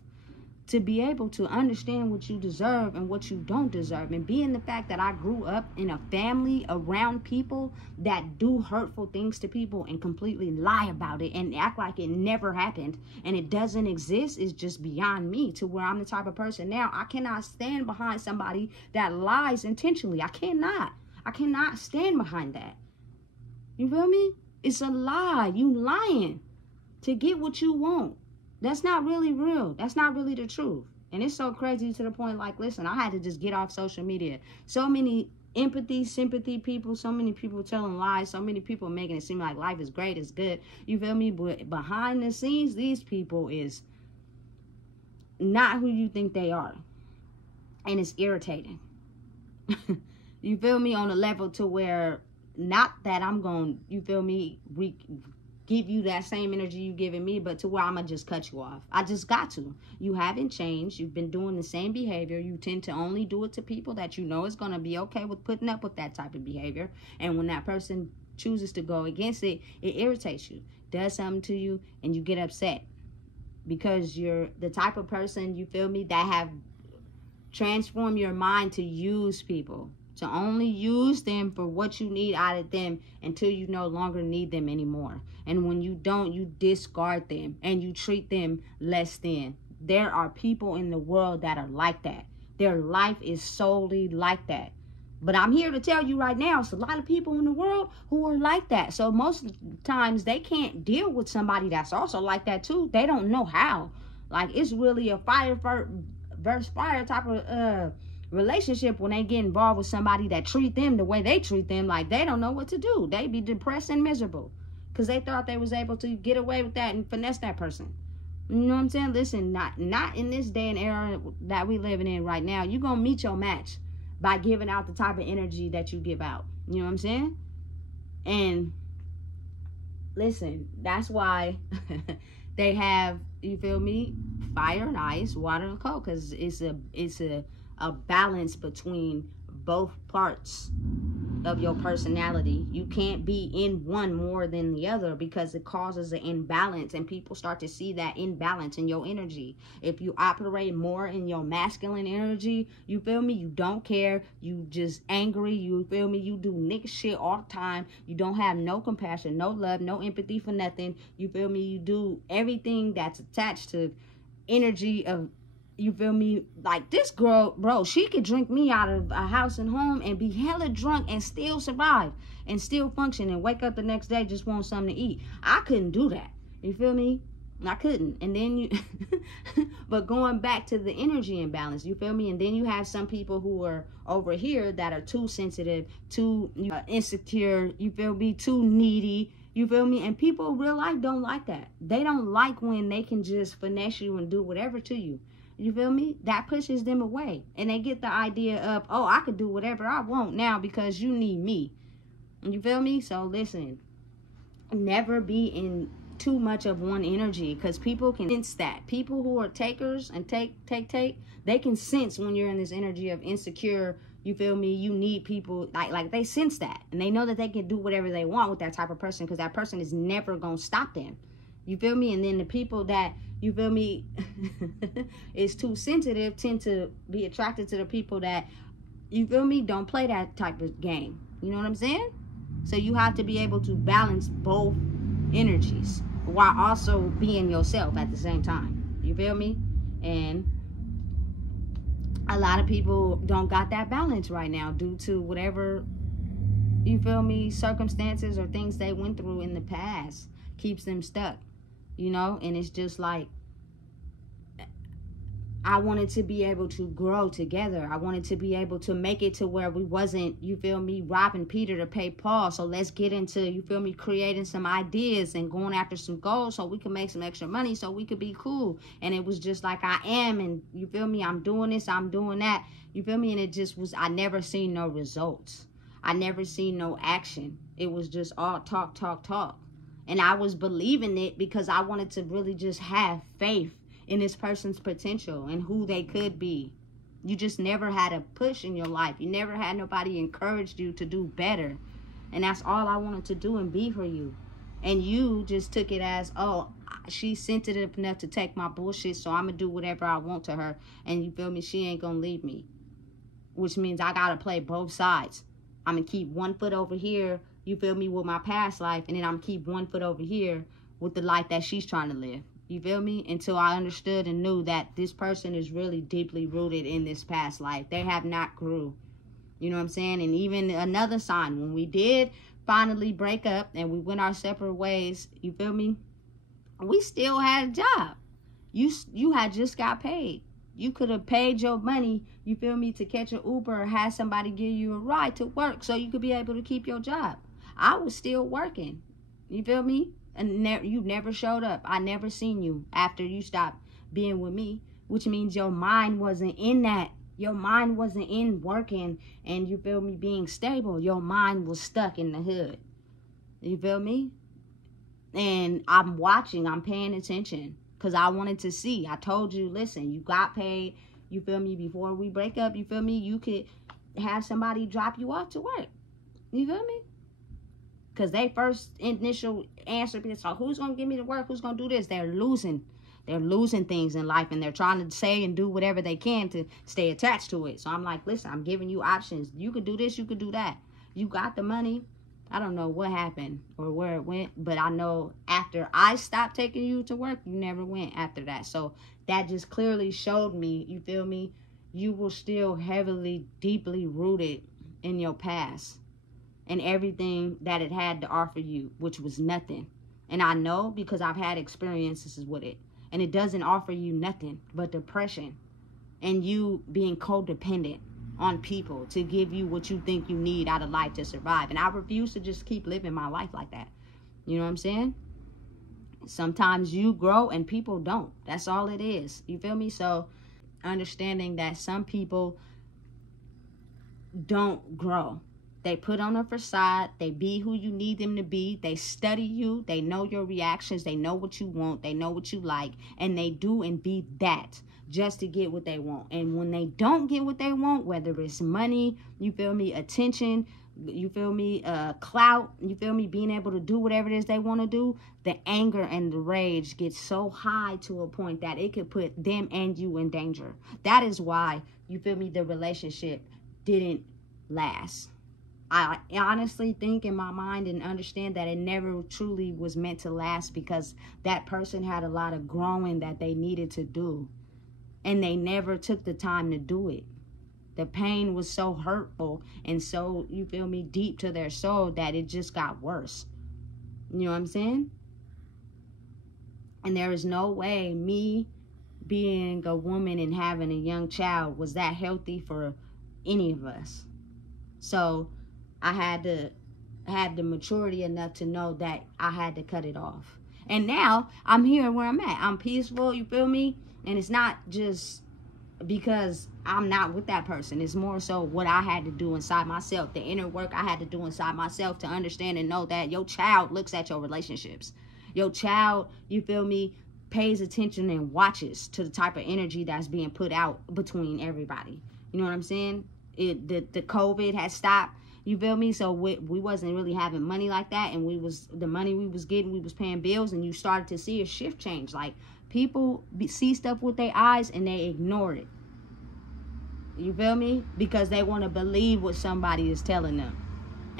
to be able to understand what you deserve and what you don't deserve. And being the fact that I grew up in a family around people that do hurtful things to people and completely lie about it and act like it never happened and it doesn't exist is just beyond me, to where I'm the type of person now, I cannot stand behind somebody that lies intentionally. I cannot stand behind that. You feel me? It's a lie. You lying to get what you want. That's not really real. That's not really the truth. And it's so crazy to the point, like, listen, I had to just get off social media. So many empathy, sympathy people, so many people telling lies, so many people making it seem like life is great, it's good. You feel me? But behind the scenes, these people is not who you think they are. And it's irritating. You feel me? On a level to where, not that I'm going, you feel me, give you that same energy you giving me, but to where I'm going to just cut you off. I just got to. You haven't changed. You've been doing the same behavior. You tend to only do it to people that you know is going to be okay with putting up with that type of behavior. And when that person chooses to go against it, it irritates you, does something to you, and you get upset. Because you're the type of person, you feel me, that have transformed your mind to use people. To only use them for what you need out of them until you no longer need them anymore. And when you don't, you discard them and you treat them less than. There are people in the world that are like that. Their life is solely like that. But I'm here to tell you right now, it's a lot of people in the world who are like that. So most of the times they can't deal with somebody that's also like that too. They don't know how. Like, it's really a fire versus fire type of relationship when they get involved with somebody that treat them the way they treat them. Like, they don't know what to do. They be depressed and miserable because they thought they was able to get away with that and finesse that person. You know what I'm saying? Listen, not in this day and era that we living in right now. You gonna meet your match by giving out the type of energy that you give out. You know what I'm saying? And listen, that's why they have, you feel me, fire and ice, water and cold, because it's a balance between both parts of your personality. You can't be in one more than the other because it causes an imbalance, and people start to see that imbalance in your energy. If you operate more in your masculine energy, you feel me, you don't care, you just angry, you feel me, you do nigga shit all the time, you don't have no compassion, no love, no empathy for nothing, you feel me, you do everything that's attached to energy of, you feel me, like this girl, bro, she could drink me out of a house and home and be hella drunk and still survive and still function and wake up the next day just want something to eat. I couldn't do that. You feel me? I couldn't. And then you, but going back to the energy imbalance, you feel me? And then you have some people who are over here that are too sensitive, too insecure, you feel me? Too needy, you feel me? And people in real life don't like that. They don't like when they can just finesse you and do whatever to you. You feel me? That pushes them away. And they get the idea of, oh, I could do whatever I want now because you need me. You feel me? So listen, never be in too much of one energy, because people can sense that. People who are takers and take, they can sense when you're in this energy of insecure, you feel me, you need people, like they sense that, and they know that they can do whatever they want with that type of person, because that person is never gonna stop them. You feel me? And then the people that, you feel me, is too sensitive tend to be attracted to the people that, you feel me, don't play that type of game. You know what I'm saying? So you have to be able to balance both energies while also being yourself at the same time. You feel me? And a lot of people don't got that balance right now due to whatever, you feel me, circumstances or things they went through in the past keeps them stuck, you know? And it's just like, I wanted to be able to grow together. I wanted to be able to make it to where we wasn't, you feel me, robbing Peter to pay Paul. So let's get into, you feel me, creating some ideas and going after some goals so we can make some extra money so we could be cool. And it was just like, I am, and you feel me, I'm doing this, I'm doing that. You feel me? And it just was, I never seen no results. I never seen no action. It was just all talk, talk, talk. And I was believing it because I wanted to really just have faith in this person's potential and who they could be. You just never had a push in your life. You never had nobody encouraged you to do better. And that's all I wanted to do and be for you. And you just took it as, oh, she's sensitive enough to take my bullshit, so I'm going to do whatever I want to her. And you feel me? She ain't going to leave me. Which means I got to play both sides. I'm going to keep one foot over here, you feel me, with my past life. And then I'm going to keep one foot over here with the life that she's trying to live. You feel me? Until I understood and knew that this person is really deeply rooted in this past life. They have not grew. You know what I'm saying? And even another sign, when we did finally break up and we went our separate ways, you feel me? We still had a job. You had just got paid. You could have paid your money, you feel me, to catch an Uber or have somebody give you a ride to work so you could be able to keep your job. I was still working. You feel me? And you never showed up. I never seen you after you stopped being with me, which means your mind wasn't in that. Your mind wasn't in working and, you feel me, being stable. Your mind was stuck in the hood. You feel me? And I'm watching. I'm paying attention because I wanted to see. I told you, listen, you got paid. You feel me? Before we break up, you feel me? You could have somebody drop you off to work. You feel me? Because they first initial answer is, so who's going to give me the work? Who's going to do this? They're losing. They're losing things in life, and they're trying to say and do whatever they can to stay attached to it. So I'm like, listen, I'm giving you options. You could do this. You could do that. You got the money. I don't know what happened or where it went, but I know after I stopped taking you to work, you never went after that. So that just clearly showed me, you feel me, you were still heavily, deeply rooted in your past and everything that it had to offer you, which was nothing. And I know because I've had experiences with it. And it doesn't offer you nothing but depression and you being codependent on people to give you what you think you need out of life to survive. And I refuse to just keep living my life like that. You know what I'm saying? Sometimes you grow and people don't. That's all it is. You feel me? So understanding that some people don't grow. They put on a facade. They be who you need them to be. They study you. They know your reactions. They know what you want. They know what you like. And they do and be that just to get what they want. And when they don't get what they want, whether it's money, you feel me, attention, you feel me, clout, you feel me, being able to do whatever it is they want to do, the anger and the rage gets so high to a point that it could put them and you in danger. That is why, you feel me, the relationship didn't last. I honestly think in my mind and understand that it never truly was meant to last because that person had a lot of growing that they needed to do. And they never took the time to do it. The pain was so hurtful and so, you feel me, deep to their soul that it just got worse. You know what I'm saying? And there is no way me being a woman and having a young child was that healthy for any of us. So I had to have the maturity enough to know that I had to cut it off. And now I'm here where I'm at. I'm peaceful, you feel me? And it's not just because I'm not with that person. It's more so what I had to do inside myself, the inner work I had to do inside myself to understand and know that your child looks at your relationships. Your child, you feel me, pays attention and watches to the type of energy that's being put out between everybody. You know what I'm saying? The COVID has stopped. You feel me? So we wasn't really having money like that, and the money we was getting, we was paying bills, and you started to see a shift change. Like, people see stuff with their eyes and they ignore it. You feel me? Because they want to believe what somebody is telling them.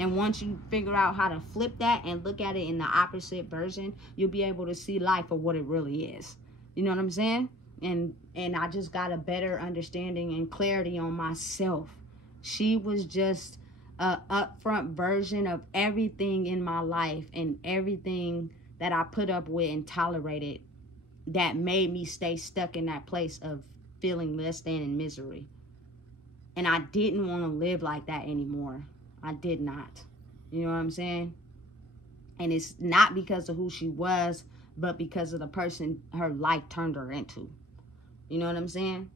And once you figure out how to flip that and look at it in the opposite version, you'll be able to see life for what it really is. You know what I'm saying? And I just got a better understanding and clarity on myself. She was just a upfront version of everything in my life and everything that I put up with and tolerated that made me stay stuck in that place of feeling less than in misery. And I didn't want to live like that anymore. I did not. You know what I'm saying? And it's not because of who she was, but because of the person her life turned her into. You know what I'm saying?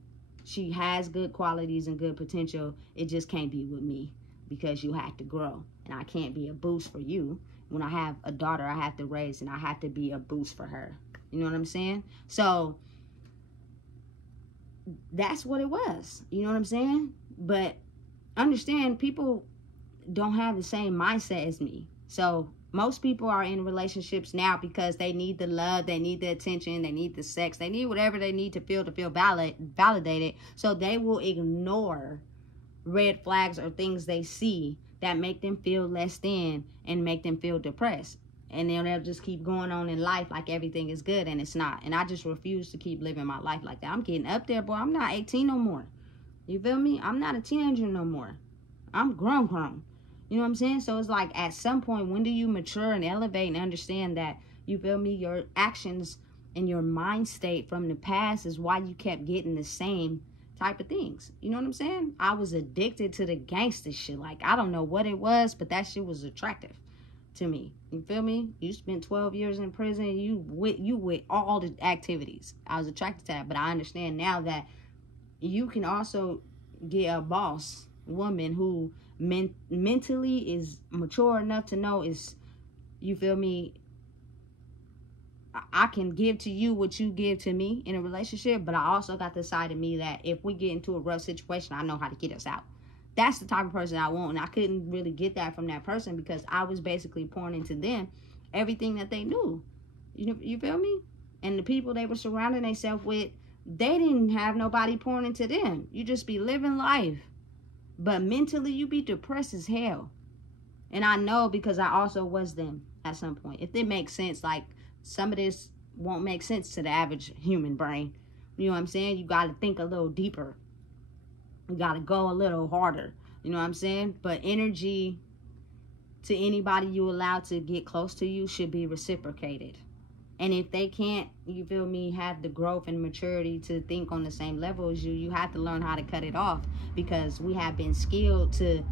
She has good qualities and good potential. It just can't be with me because you have to grow. And I can't be a boost for you. When I have a daughter I have to raise, and I have to be a boost for her. You know what I'm saying? So that's what it was. You know what I'm saying? But understand, people don't have the same mindset as me. So most people are in relationships now because they need the love, they need the attention, they need the sex, they need whatever they need to feel validated. So they will ignore red flags or things they see that make them feel less than and make them feel depressed. And then they'll just keep going on in life like everything is good, and it's not. And I just refuse to keep living my life like that. I'm getting up there, boy. I'm not 18 no more. You feel me? I'm not a teenager no more. I'm grown. You know what I'm saying? So it's like, at some point, when do you mature and elevate and understand that, you feel me, your actions and your mind state from the past is why you kept getting the same type of things. You know what I'm saying? I was addicted to the gangster shit. Like, I don't know what it was, but that shit was attractive to me. You feel me? You spent 12 years in prison. You with all the activities. I was attracted to that. But I understand now that you can also get a boss woman who mentally is mature enough to know is, you feel me, I can give to you what you give to me in a relationship, but I also got the side of me that if we get into a rough situation, I know how to get us out. That's the type of person I want, and I couldn't really get that from that person because I was basically pouring into them everything that they knew. You feel me? And the people they were surrounding themselves with, they didn't have nobody pouring into them. You just be living life. But mentally, you be depressed as hell. And I know because I also was them at some point. If it makes sense, like, some of this won't make sense to the average human brain. You know what I'm saying? You got to think a little deeper. You got to go a little harder. You know what I'm saying? But energy to anybody you allow to get close to you should be reciprocated. And if they can't, you feel me, have the growth and maturity to think on the same level as you, you have to learn how to cut it off, because we have been skilled to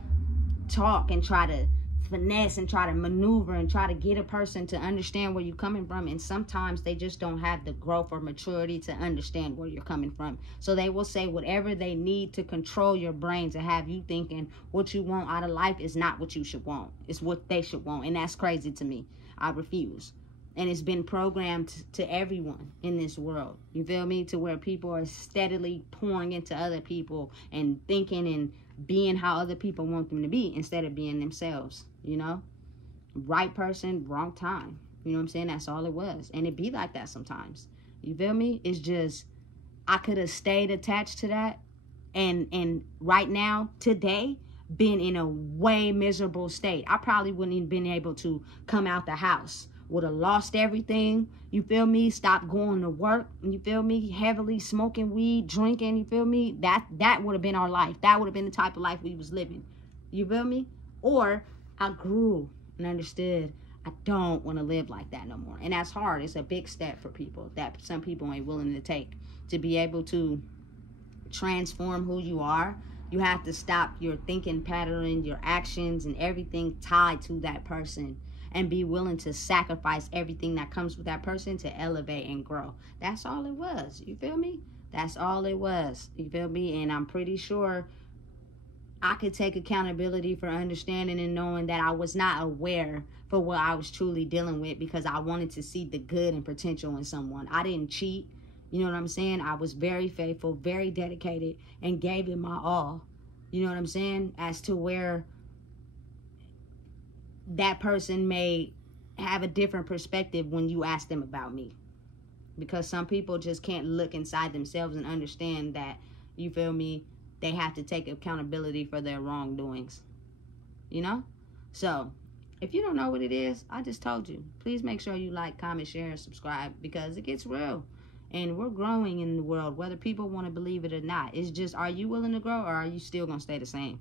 talk and try to finesse and try to maneuver and try to get a person to understand where you're coming from. And sometimes they just don't have the growth or maturity to understand where you're coming from. So they will say whatever they need to control your brain, to have you thinking what you want out of life is not what you should want. It's what they should want. And that's crazy to me. I refuse. And it's been programmed to everyone in this world. You feel me? To where people are steadily pouring into other people and thinking and being how other people want them to be instead of being themselves, you know? Right person, wrong time. You know what I'm saying? That's all it was. And it be like that sometimes. You feel me? It's just, I could have stayed attached to that. And right now, today, been in a way miserable state. I probably wouldn't even been able to come out the house. Would have lost everything, you feel me? Stopped going to work, you feel me? Heavily smoking weed, drinking, you feel me? That would have been our life. That would have been the type of life we was living, you feel me? Or I grew and understood I don't want to live like that no more. And that's hard. It's a big step for people that some people ain't willing to take. To be able to transform who you are, you have to stop your thinking pattern, your actions, and everything tied to that person, and be willing to sacrifice everything that comes with that person to elevate and grow. That's all it was. You feel me? That's all it was. You feel me? And I'm pretty sure I could take accountability for understanding and knowing that I was not aware for what I was truly dealing with, because I wanted to see the good and potential in someone. I didn't cheat. You know what I'm saying? I was very faithful, very dedicated, and gave it my all. You know what I'm saying? As to where that person may have a different perspective when you ask them about me. Because some people just can't look inside themselves and understand that, you feel me, they have to take accountability for their wrongdoings. You know? So, if you don't know what it is, I just told you. Please make sure you like, comment, share, and subscribe, because it gets real. And we're growing in the world, whether people want to believe it or not. It's just, are you willing to grow, or are you still going to stay the same?